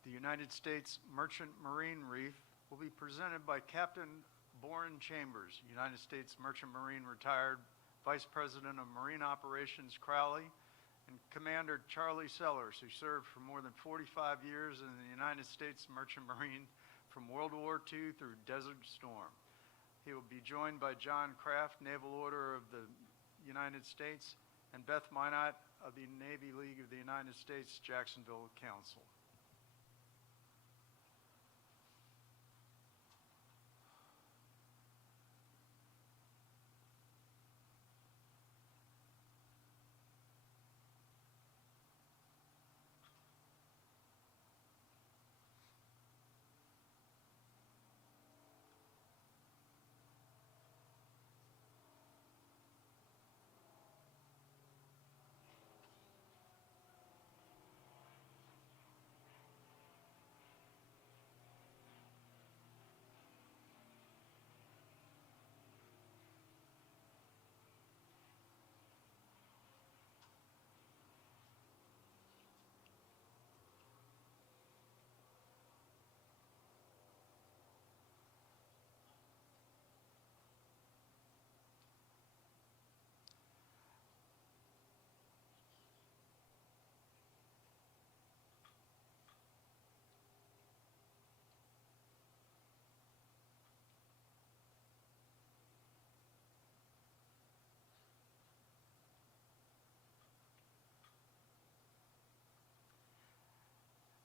The United States Merchant Marine Wreath will be presented by Captain Boren Chambers, United States Merchant Marine retired, Vice President of Marine Operations Crowley, and Commander Charlie Sellers, who served for more than 45 years in the United States Merchant Marine from World War II through Desert Storm. He will be joined by John Kraft, Naval Order of the United States, and Beth Minot of the Navy League of the United States Jacksonville Council.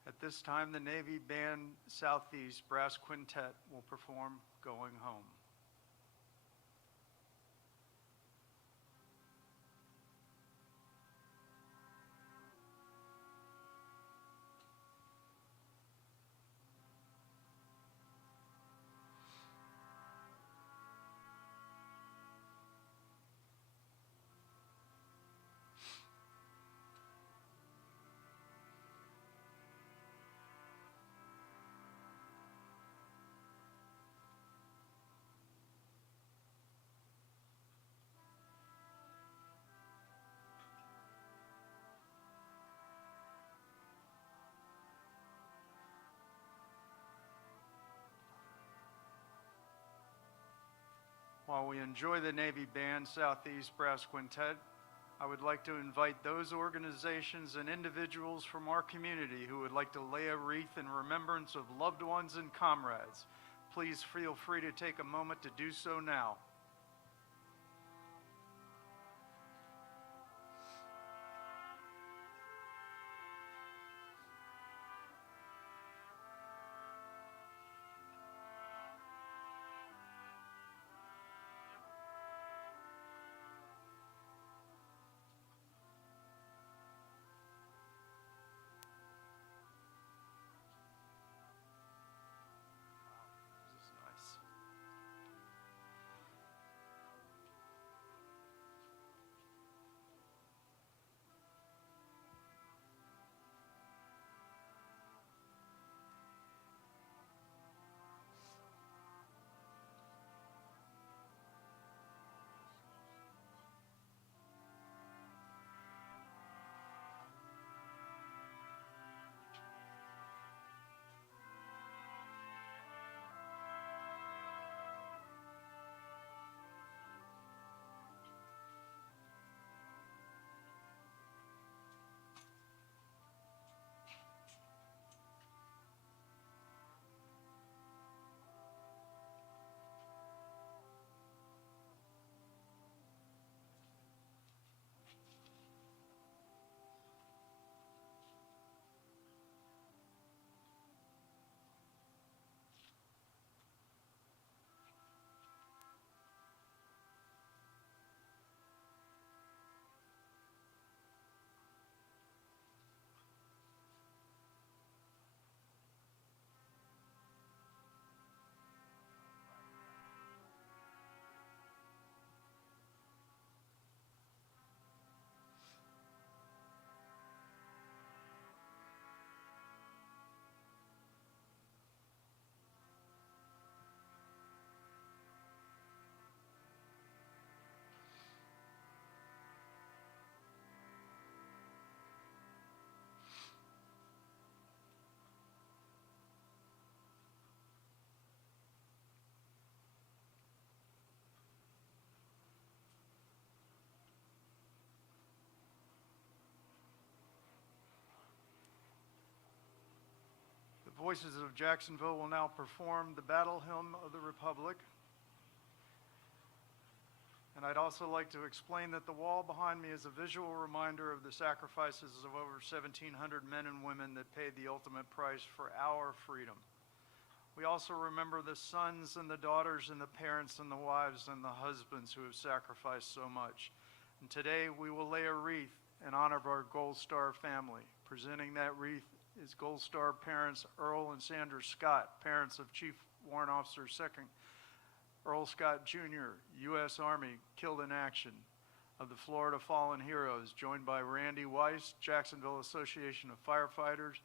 At this time, the Navy Band Southeast Brass Quintet will perform Going Home. While we enjoy the Navy Band Southeast Brass Quintet, I would like to invite those organizations and individuals from our community who would like to lay a wreath in remembrance of loved ones and comrades. Please feel free to take a moment to do so now. This is nice. The Voices of Jacksonville will now perform the Battle Hymn of the Republic. And I'd also like to explain that the wall behind me is a visual reminder of the sacrifices of over 1,700 men and women that paid the ultimate price for our freedom. We also remember the sons and the daughters and the parents and the wives and the husbands who have sacrificed so much. And today we will lay a wreath in honor of our Gold Star family. Presenting that wreath is Gold Star parents Earl and Sandra Scott, parents of Chief Warrant Officer 2nd Earl Scott Jr., U.S. Army, killed in action, of the Florida Fallen Heroes, joined by Randy Weiss, Jacksonville Association of Firefighters,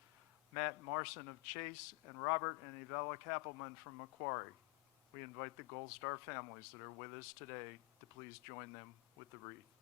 Matt Marson of Chase, and Robert and Evella Kappelman from Macquarie. We invite the Gold Star families that are with us today to please join them with the wreath.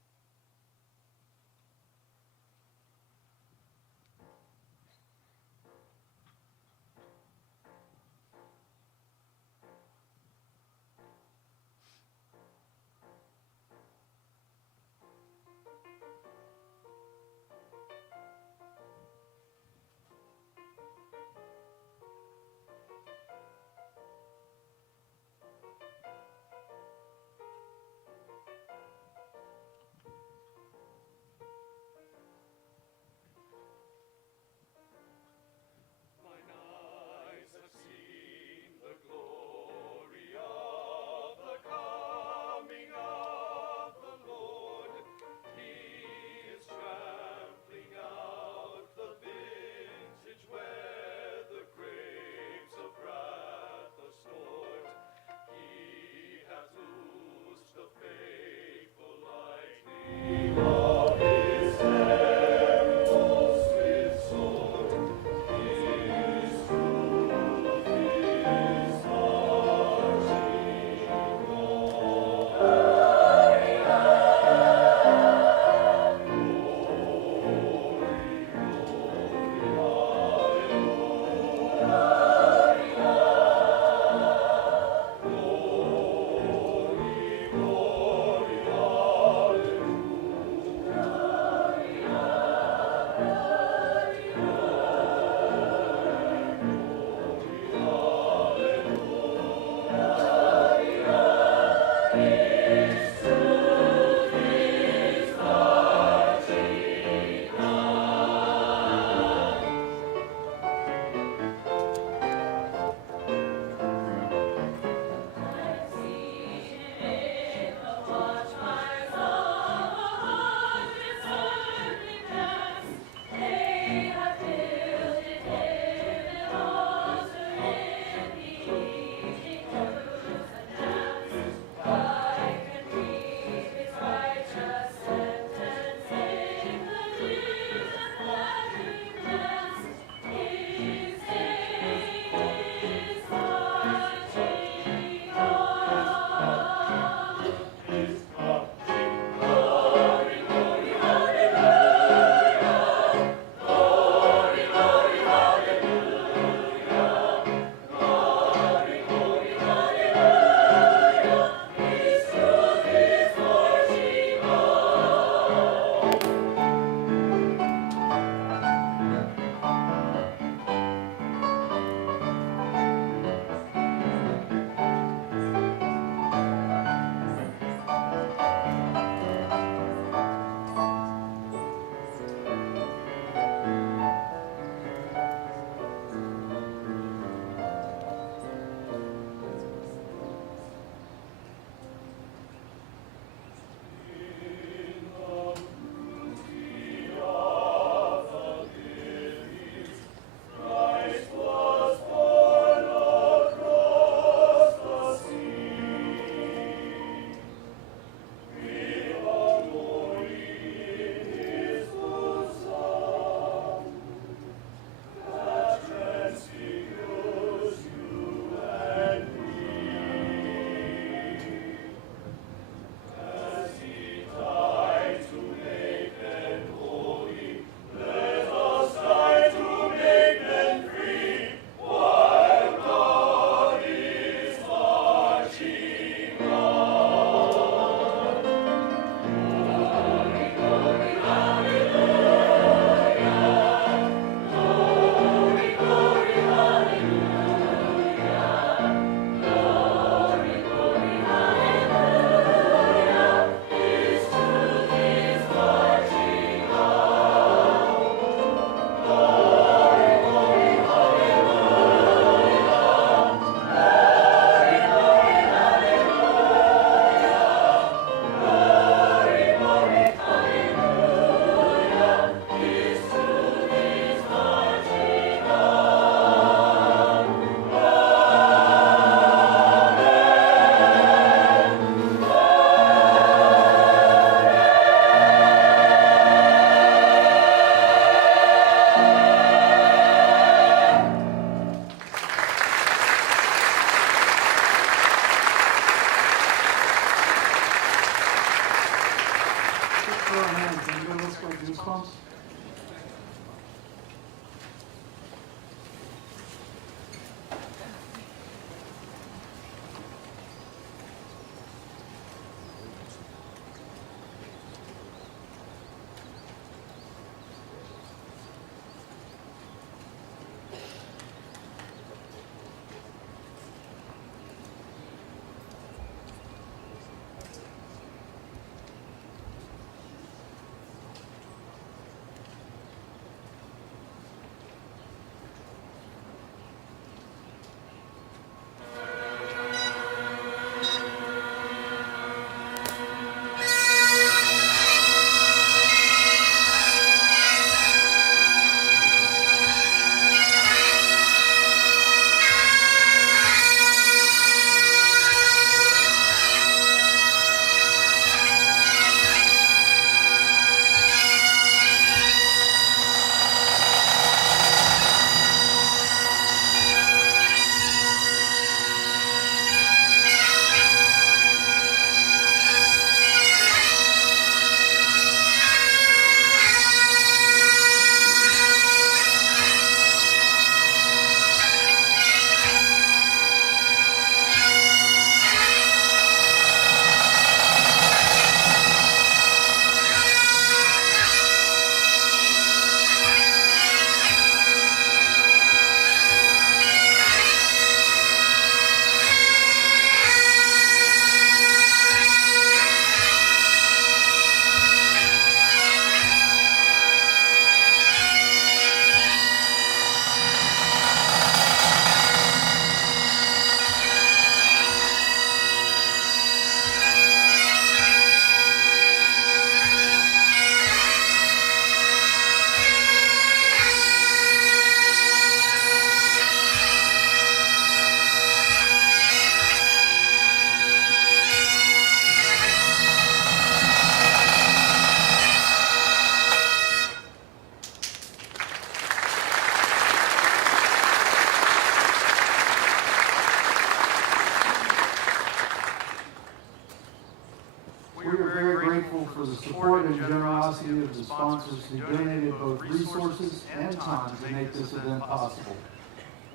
support and generosity of the sponsors who donated both resources and time to make this event possible.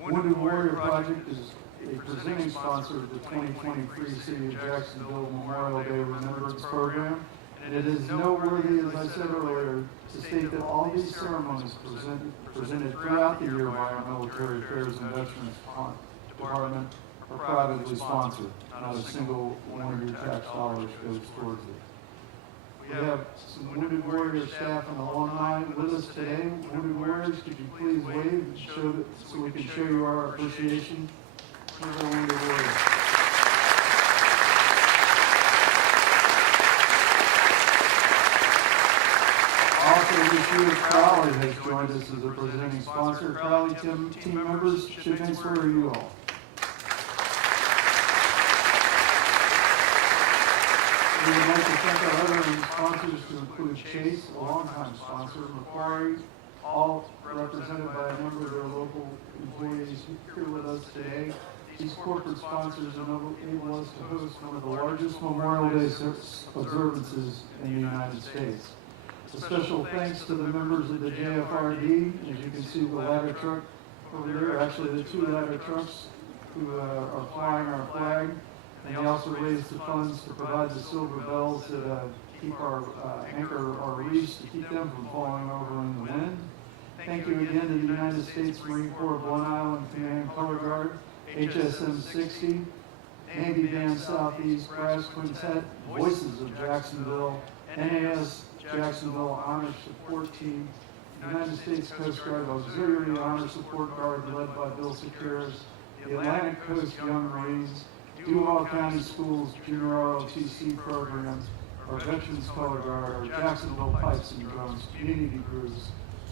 Wounded Warrior Project is a presenting sponsor of the 2023 City of Jacksonville Memorial Day Remembrance Program, and it is noteworthy, as I said earlier, to state that all these ceremonies presented throughout the year by our Military Affairs and Veterans Department are privately sponsored. Not a single one of your tax dollars goes towards it. We have some Wounded Warrior staff and alumni with us today. Wounded Warriors, could you please wave and show that, so we can show you our appreciation for the Wounded Warriors. Also this year, Crowley has joined us as a presenting sponsor. Crowley team members, should I swear you all? We would like to thank our other sponsors to include Chase, a longtime sponsor, Macquarie, all represented by a number of their local employees here with us today. These corporate sponsors enable us to host one of the largest Memorial Day observances in the United States. A special thanks to the members of the JFRD. As you can see, the ladder truck over there, actually the two ladder trucks who are flying our flag. And they also raised the funds to provide the silver bells that keep our anchor our reefs, to keep them from falling over in the wind. Thank you again to the United States Marine Corps Blunt Island Command Color Guard, HSM 60, Navy Band Southeast, Brass Quintet, Voices of Jacksonville, NAS Jacksonville Honor Support Team, United States Coast Guard Auxiliary Honor Support Guard led by Bill Securis, the Atlantic Coast Young Marines, Duval County Schools Junior ROTC programs, our Veterans Color Guard, our Jacksonville Pipes and Drums community groups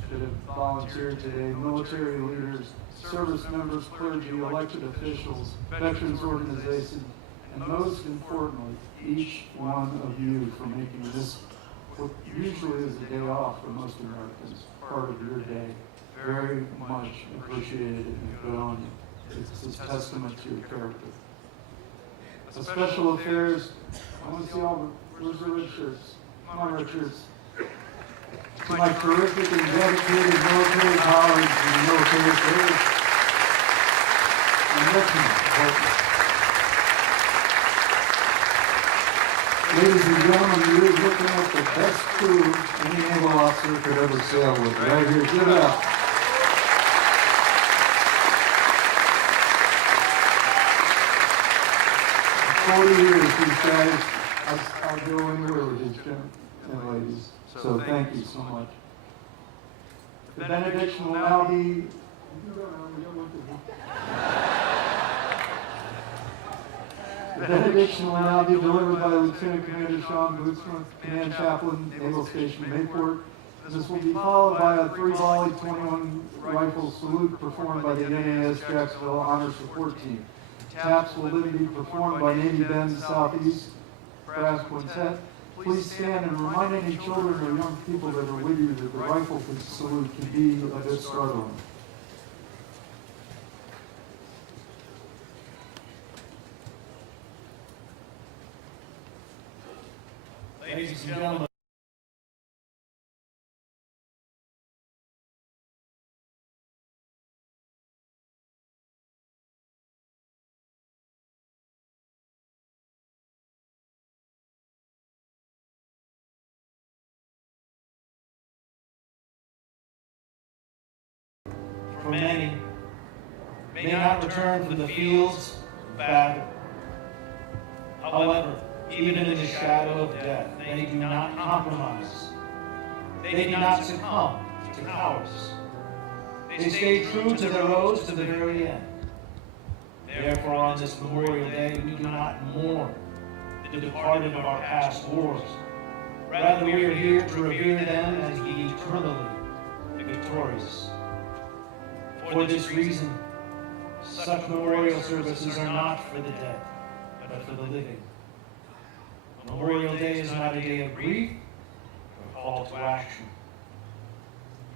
that have volunteered today, military leaders, service members, clergy, elected officials, veterans organizations, and most importantly, each one of you for making this, what usually is a day off for most Americans, part of your day. Very much appreciated and good on you. It's a testament to your character. The Special Affairs, I want to see all the, where's the red shirts? Come on, red shirts. To my terrific and dedicated military colleagues in the military affairs and veterans department. Ladies and gentlemen, you're looking at the best crew any naval officer could ever sail with. Right here, give it up. For 40 years, these guys, I'll go anywhere with these gentlemen and ladies. So thank you so much. The benediction will now be. The benediction will now be delivered by Lieutenant Commander Sean Bootsma, Command Chaplain, Naval Station Mayport. This will be followed by a 3-volley 21 rifle salute performed by the NAS Jacksonville Honor Support Team. Taps will then be performed by Navy Bend Southeast Brass Quintet. Please stand and remind any children or young people that are with you that the rifle salute can be a bit struggling. Ladies and gentlemen. For many, may not return from the fields of battle. However, even in the shadow of death, they do not compromise. They do not succumb to cowardice. They stay true to their oaths to the very end. Therefore, on this Memorial Day, we do not mourn the departed of our past wars. Rather, we are here to revere them as the eternally victorious. For this reason, such memorial services are not for the dead, but for the living. Memorial Day is not a day of grief, but a call to action.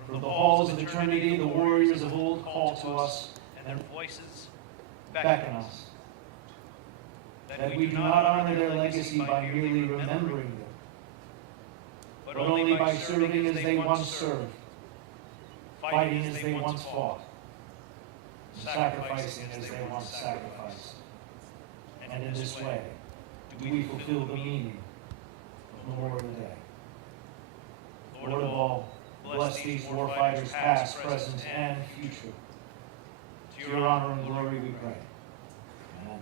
From the halls of eternity, the warriors of old call to us, and their voices beckon us. That we do not honor their legacy by merely remembering them, but only by serving as they once served, fighting as they once fought, sacrificing as they once sacrificed. And in this way, do we fulfill the meaning of Memorial Day. Lord of all, bless these warfighters past, present, and future. To your honor and glory we pray. Amen.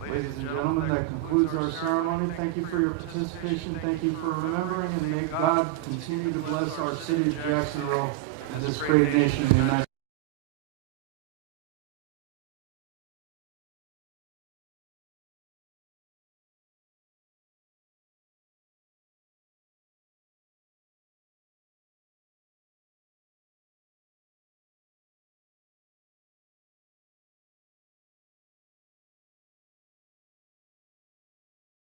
Ladies and gentlemen, that concludes our ceremony. Thank you for your participation. Thank you for remembering, and may God continue to bless our city of Jacksonville and this great nation, the United States.